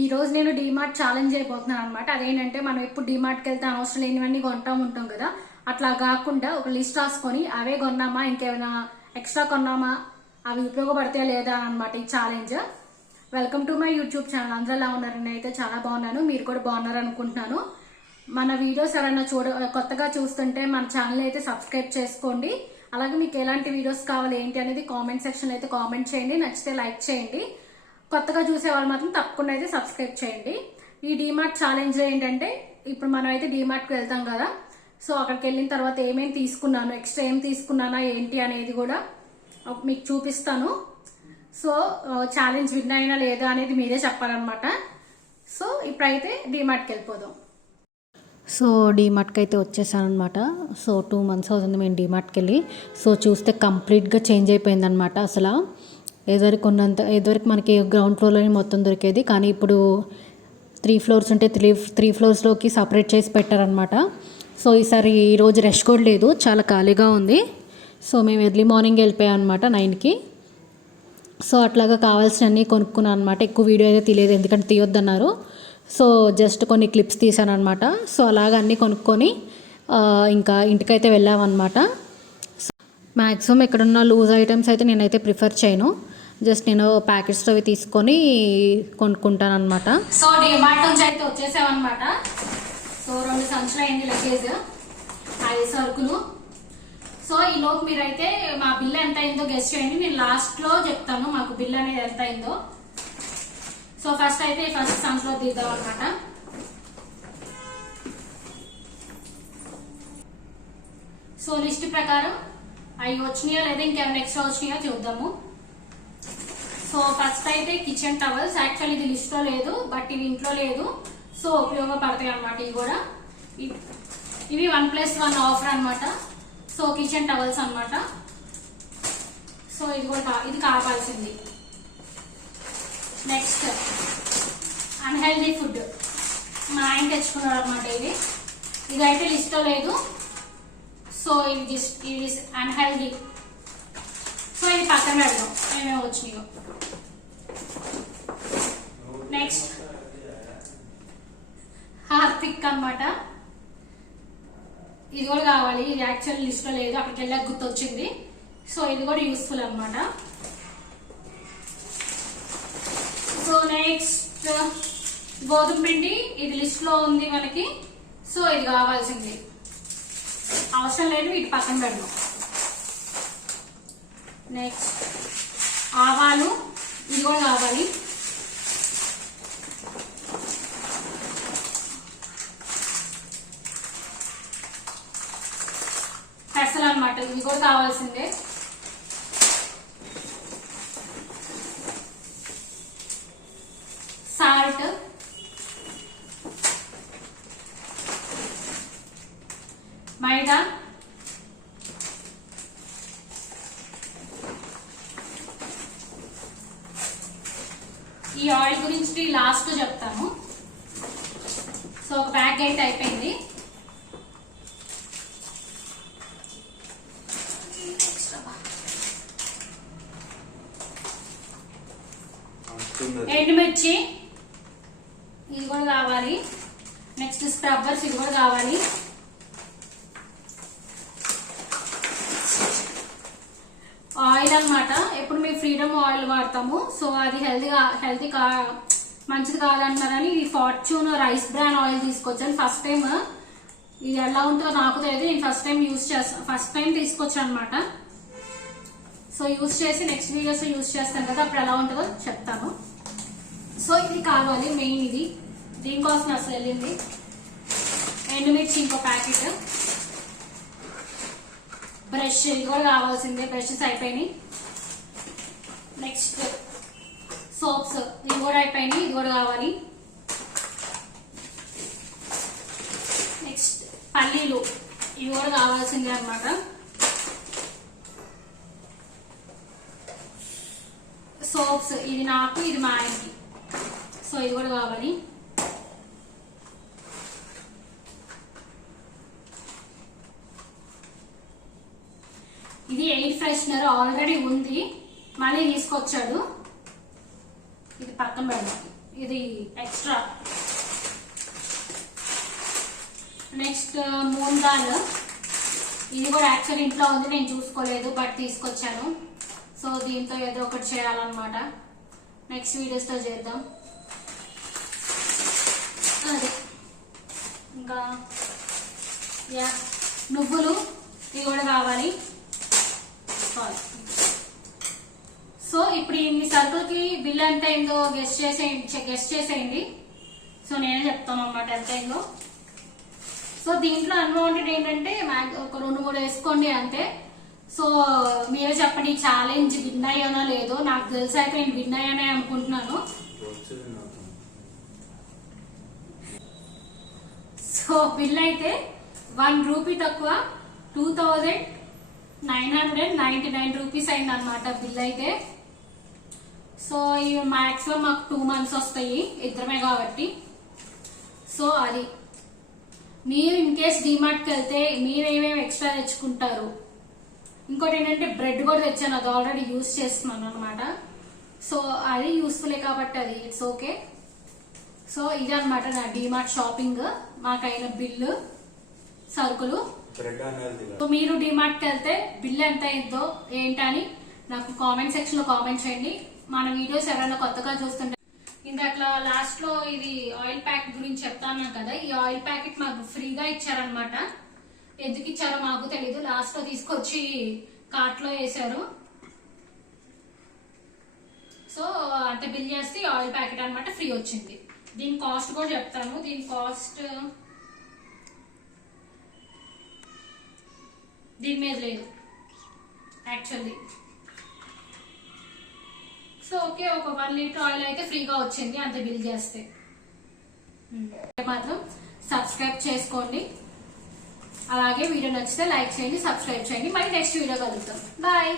ఈ రోజు నేను డీమార్ట్ ఛాలెంజ్ అయిపోతున్నాను అనమాట. అదేంటంటే మనం ఎప్పుడు డీమార్ట్కి వెళ్తే అనవసరం లేనివన్నీ కొంటా ఉంటాం కదా, అట్లా కాకుండా ఒక లిస్ట్ రాసుకొని అవే కొన్నామా ఇంకేమైనా ఎక్స్ట్రా కొన్నామా అవి ఉపయోగపడతాయా లేదా అనమాట ఈ challenge. Welcome to my YouTube channel. అందరూ ఎలా ఉన్నారు? నేనైతే చాలా బాగున్నాను, మీరు కూడా బాగున్నారు అనుకుంటున్నాను. మన వీడియోస్ ఎవరైనా కొత్తగా చూస్తుంటే మన ఛానల్ అయితే సబ్స్క్రైబ్ చేసుకోండి. అలాగే మీకు ఎలాంటి వీడియోస్ కావాలి ఏంటి అనేది కామెంట్ సెక్షన్లో అయితే కామెంట్ చేయండి, నచ్చితే లైక్ చేయండి. కొత్తగా చూసే వాళ్ళు మాత్రం తప్పకుండా అయితే సబ్స్క్రైబ్ చేయండి. ఈ డీమార్ట్ ఛాలెంజ్ ఏంటంటే ఇప్పుడు మనం అయితే డీమార్ట్కి వెళ్తాం కదా, సో అక్కడికి వెళ్ళిన తర్వాత ఏమేమి తీసుకున్నాను, ఎక్స్ట్రా ఏం తీసుకున్నానా ఏంటి అనేది కూడా మీకు చూపిస్తాను. సో ఛాలెంజ్ విన్ అయినా లేదా అనేది మీరే చెప్పాలన్నమాట. సో ఇప్పుడైతే డీమార్ట్కి వెళ్ళిపోదాం. సో డీమార్ట్కి అయితే వచ్చేసాను అనమాట. సో 2 months అవుతుంది మేము డీమార్ట్కి వెళ్ళి. సో చూస్తే కంప్లీట్గా చేంజ్ అయిపోయింది అనమాట. అసలు ఎదువరకు మనకి గ్రౌండ్ ఫ్లోర్లోనే మొత్తం దొరికేది, కానీ ఇప్పుడు 3 floors ఉంటే 3 floors సపరేట్ చేసి పెట్టారనమాట. సో ఈరోజు రష్ కూడా లేదు, చాలా ఖాళీగా ఉంది. సో మేము ఎర్లీ మార్నింగ్ వెళ్ళిపోయాం అనమాట 9కి. సో అట్లాగా కావాల్సినవన్నీ కొనుక్కున్నాను అనమాట. ఎక్కువ వీడియో అయితే తీయలేదు, ఎందుకంటే తీయొద్దన్నారు. సో జస్ట్ కొన్ని క్లిప్స్ తీసాను అనమాట. సో అలాగ అన్నీ కొనుక్కొని ఇంకా ఇంటికైతే వెళ్ళామన్నమాట. మ్యాక్సిమం ఎక్కడున్న లూజ్ ఐటమ్స్ అయితే నేనైతే ప్రిఫర్ చేయను, జస్ట్ నేను ప్యాకెట్స్ అవి తీసుకొని కొనుక్కుంటాను అనమాట. సో డీమార్ట్ నుంచి అయితే వచ్చేసామన్నమాట. సో 2 సంచులు అయింది లగేజ్, 5 సరుకులు. సో ఈ లోపు మీరైతే మా బిల్ ఎంత అయిందో గెస్ చేయండి. నేను లాస్ట్ లో చెప్తాను మాకు బిల్ అనేది ఎంత అయిందో. సో ఫస్ట్ సంచులో దిద్దాం అనమాట. సో లిస్ట్ ప్రకారం అవి వచ్చినాయో లేదా ఇంకేమైనా ఎక్స్ట్రా వచ్చినాయో చూద్దాము. సో ఫస్ట్ అయితే కిచెన్ టవల్స్. యాక్చువల్ ఇది లిస్ట్ లో లేదు, బట్ ఇవి ఇంట్లో లేదు, సో ఉపయోగపడతాయి అనమాట. ఇవి కూడా ఇవి 1+1 ఆఫర్ అనమాట. సో కిచెన్ టవల్స్ అనమాట. సో ఇది కావాల్సింది. నెక్స్ట్ అన్హెల్దీ ఫుడ్ మా ఆయన తెచ్చుకున్నాడు అనమాట. ఇది అయితే లిస్ట్ లో లేదు, సో ఇది అన్హెల్దీ. సో ఇది పక్కన పెడదాం ఏమేమి వచ్చినాయో. నెక్స్ట్ హార్పిక్ అనమాట. ఇది కూడా కావాలి, ఇది యాక్చువల్ లిస్ట్ లో లేదు, అక్కడికి వెళ్ళాక గుర్తొచ్చింది. సో ఇది కూడా యూస్ఫుల్ అనమాట. సో నెక్స్ట్ గోధుమ పిండి, ఇది లిస్ట్ లో ఉంది మనకి. సో ఇది కావాల్సింది, అవసరం లేదు, వీటి పక్కన పెడదాం. నెక్స్ట్ ఆవాలు, ఇది కూడా కావాలి. పెసలు అనమాట, ఇది కూడా కావాల్సిందే. సాల్ట్, మైదా, ఈ ఆయిల్ గురించి లాస్ట్ చెప్తాను. సో ఒక బ్యాగ్ అయితే అయిపోయింది. ఎండుమిర్చి, ఇది కూడా కావాలి. నెక్స్ట్ స్క్రబ్బర్స్, ఇది కూడా కావాలి. ఆయిల్ అనమాట, ఎప్పుడు మేము ఫ్రీడమ్ ఆయిల్ వాడతాము. సో అది హెల్తీ మంచిది కాదంటున్నారని ఇది ఫార్చ్యూన్ రైస్ బ్రాన్ ఆయిల్ తీసుకొచ్చాను. ఫస్ట్ టైం ఇది ఎలా ఉంటుందో నాకు తెలియదు, నేను ఫస్ట్ టైం తీసుకొచ్చాను అనమాట. సో యూజ్ చేసి నెక్స్ట్ వీడియోస్ యూజ్ చేస్తాను కదా, అప్పుడు ఎలా ఉంటుందో చెప్తాను. సో ఇది కావాలి మెయిన్, ఇది దీనికోసం అసలు వెళ్ళింది. ఎండుమిర్చి ఇంకో ప్యాకెట్, బ్రష్, ఇది కూడా కావాల్సిందే, బ్రషెస్ అయిపోయినాయి. నెక్స్ట్ సోప్స్, ఇవి కూడా అయిపోయినాయి, ఇది కూడా కావాలి. నెక్స్ట్ పల్లీలు, ఇవి కూడా కావాల్సిందే అనమాట. సోప్స్, ఇది నాకు, ఇది మా ఆయనకి. సో ఇది కూడా కావాలి. ఇది ఎయిర్ ఫ్రెషనర్ ఆల్రెడీ ఉంది, మళ్ళీ తీసుకొచ్చాడు. ఇది పక్కన పెడదాం. ఇది ఎక్స్ట్రా. నెక్స్ట్ మూంగ్ దాల్, ఇది కూడా యాక్చువల్లీ ఇంట్లో ఉంది, నేను చూసుకోలేదు బట్ తీసుకొచ్చాను. సో దీంతో ఏదో ఒకటి చేయాలన్నమాట. నెక్స్ట్ వీడియోస్తో చేద్దాం. అదే ఇంకా నువ్వులు ఇవి కూడా కావాలి. సో ఇప్పుడు ఇన్ని సరుకులకి బిల్ ఎంత అయిందో గెస్ట్ చేసేయండి. సో నేనే చెప్తాను అన్నమాట ఎంత అయిందో. సో దీంట్లో అన్వాంటెడ్ ఏంటంటే ఒక 2-3 వేసుకోండి అంతే. సో మీరే చెప్పండి ఛాలెంజ్ విన్ అయ్యానో లేదో. నాకు తెలిసి అయితే నేను విన్ అయ్యానే అనుకుంటున్నాను. సో బిల్ అయితే 1 రూపీ తక్కువ 2999 రూపీస్ అయింది అనమాట బిల్ అయితే. సో ఇవి మాక్సిమం మాకు 2 months వస్తాయి, ఇద్దరమే కాబట్టి. సో అది మీరు ఇన్ కేస్ డిమార్ట్కి వెళ్తే మీరు ఏమేమి ఎక్స్ట్రా తెచ్చుకుంటారు. ఇంకోటి ఏంటంటే బ్రెడ్ కూడా తెచ్చాను, అది ఆల్రెడీ యూజ్ చేస్తున్నాను అనమాట. సో అది యూస్ఫుల్లే కాబట్టి అది ఇట్స్ ఓకే. సో ఇది అనమాట నా డిమార్ట్ షాపింగ్, మాకైన బిల్లు సరుకులు. సో మీరు డిమార్ట్కి వెళ్తే బిల్ ఎంత అయిందో ఏంటని నాకు కామెంట్ సెక్షన్ లో కామెంట్ చేయండి. మన వీడియోస్ ఎవరైనా కొత్తగా చూస్తుంటే ఇందాక లాస్ట్ లో ఇది ఆయిల్ ప్యాకెట్ గురించి చెప్తాను కదా. ఈ ఆయిల్ ప్యాకెట్ మాకు ఫ్రీగా ఇచ్చారనమాట. ఎందుకు ఇచ్చారో మాకు తెలీదు. లాస్ట్ లో తీసుకొచ్చి కార్ట్ లో వేసారు. సో అంటే బిల్ చేస్తే ఆయిల్ ప్యాకెట్ అనమాట ఫ్రీ వచ్చింది. దీని కాస్ట్ కూడా చెప్తాను. దీని కాస్ట్ దీని మీద లేదు యాక్చువల్లీ. సో ఓకే, ఒక 1 లీటర్ ఆయిల్ అయితే ఫ్రీగా వచ్చింది అంతే బిల్ చేస్తే. మాత్రం సబ్స్క్రైబ్ చేసుకోండి. అలాగే వీడియో నచ్చితే లైక్ చేయండి, సబ్స్క్రైబ్ చేయండి. మళ్ళీ నెక్స్ట్ వీడియో కలుద్దాం. బాయ్.